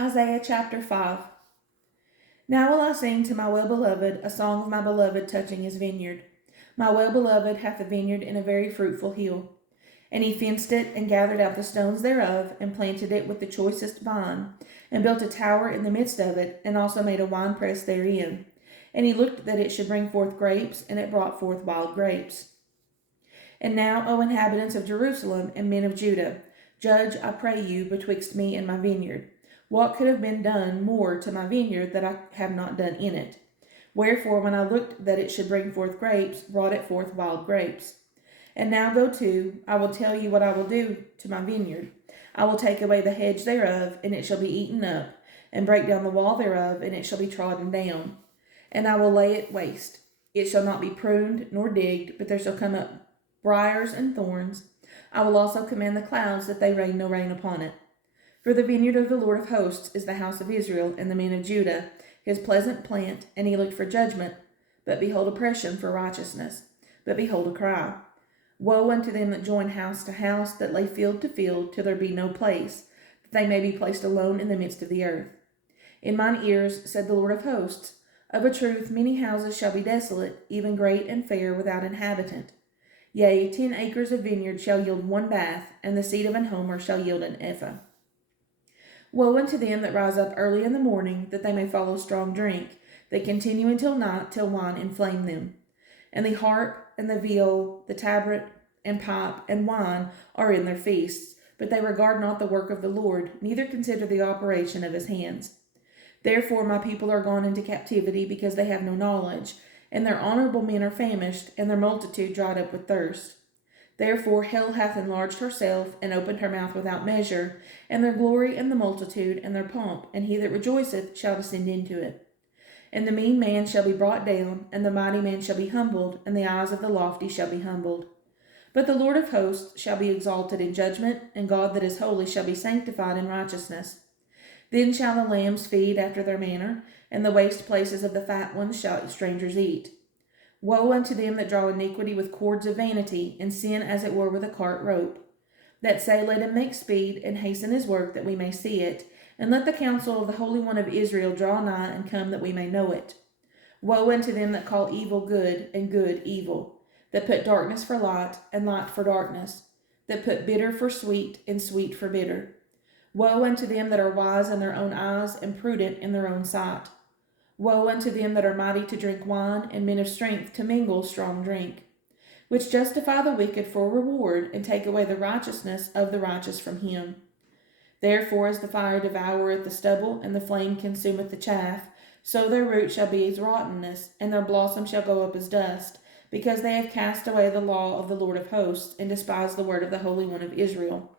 Isaiah chapter 5. Now will I sing to my well-beloved a song of my beloved touching his vineyard. My well-beloved hath a vineyard in a very fruitful hill. And he fenced it, and gathered out the stones thereof, and planted it with the choicest vine, and built a tower in the midst of it, and also made a winepress therein. And he looked that it should bring forth grapes, and it brought forth wild grapes. And now, O inhabitants of Jerusalem, and men of Judah, judge, I pray you, betwixt me and my vineyard. What could have been done more to my vineyard that I have not done in it? Wherefore, when I looked that it should bring forth grapes, brought it forth wild grapes. And now go to, I will tell you what I will do to my vineyard. I will take away the hedge thereof, and it shall be eaten up, and break down the wall thereof, and it shall be trodden down. And I will lay it waste. It shall not be pruned nor digged, but there shall come up briars and thorns. I will also command the clouds that they rain no rain upon it. For the vineyard of the Lord of hosts is the house of Israel, and the men of Judah, his pleasant plant, and he looked for judgment, but behold oppression, for righteousness, but behold a cry. Woe unto them that join house to house, that lay field to field, till there be no place, that they may be placed alone in the midst of the earth. In mine ears, said the Lord of hosts, of a truth many houses shall be desolate, even great and fair, without inhabitant. Yea, 10 acres of vineyard shall yield 1 bath, and the seed of an homer shall yield an ephah. Woe unto them that rise up early in the morning, that they may follow strong drink, that continue until night, till wine inflame them. And the harp, and the viol, the tabret, and pipe, and wine are in their feasts, but they regard not the work of the Lord, neither consider the operation of his hands. Therefore my people are gone into captivity, because they have no knowledge, and their honorable men are famished, and their multitude dried up with thirst. Therefore hell hath enlarged herself, and opened her mouth without measure, and their glory and the multitude, and their pomp, and he that rejoiceth shall descend into it. And the mean man shall be brought down, and the mighty man shall be humbled, and the eyes of the lofty shall be humbled. But the Lord of hosts shall be exalted in judgment, and God that is holy shall be sanctified in righteousness. Then shall the lambs feed after their manner, and the waste places of the fat ones shall strangers eat. Woe unto them that draw iniquity with cords of vanity, and sin as it were with a cart rope, that say, let him make speed, and hasten his work, that we may see it, and let the counsel of the Holy One of Israel draw nigh, and come, that we may know it. Woe unto them that call evil good, and good evil, that put darkness for light, and light for darkness, that put bitter for sweet, and sweet for bitter. Woe unto them that are wise in their own eyes, and prudent in their own sight. Woe unto them that are mighty to drink wine, and men of strength to mingle strong drink, which justify the wicked for reward, and take away the righteousness of the righteous from him. Therefore as the fire devoureth the stubble, and the flame consumeth the chaff, so their root shall be as rottenness, and their blossom shall go up as dust, because they have cast away the law of the Lord of hosts, and despised the word of the Holy One of Israel.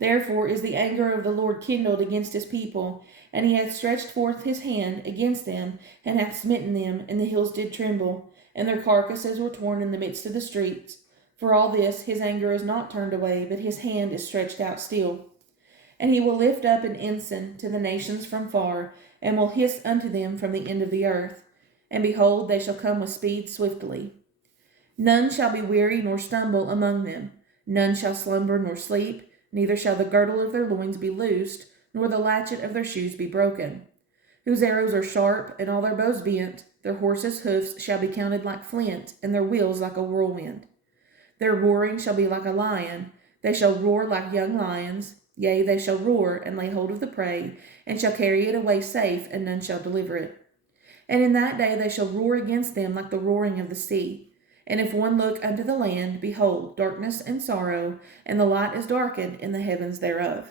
Therefore is the anger of the Lord kindled against his people, and he hath stretched forth his hand against them, and hath smitten them, and the hills did tremble, and their carcasses were torn in the midst of the streets. For all this his anger is not turned away, but his hand is stretched out still. And he will lift up an ensign to the nations from far, and will hiss unto them from the end of the earth. And behold, they shall come with speed swiftly. None shall be weary nor stumble among them. None shall slumber nor sleep, neither shall the girdle of their loins be loosed, nor the latchet of their shoes be broken. Whose arrows are sharp, and all their bows bent, their horses' hoofs shall be counted like flint, and their wheels like a whirlwind. Their roaring shall be like a lion, they shall roar like young lions. Yea, they shall roar, and lay hold of the prey, and shall carry it away safe, and none shall deliver it. And in that day they shall roar against them like the roaring of the sea. And if one look unto the land, behold, darkness and sorrow, and the light is darkened in the heavens thereof.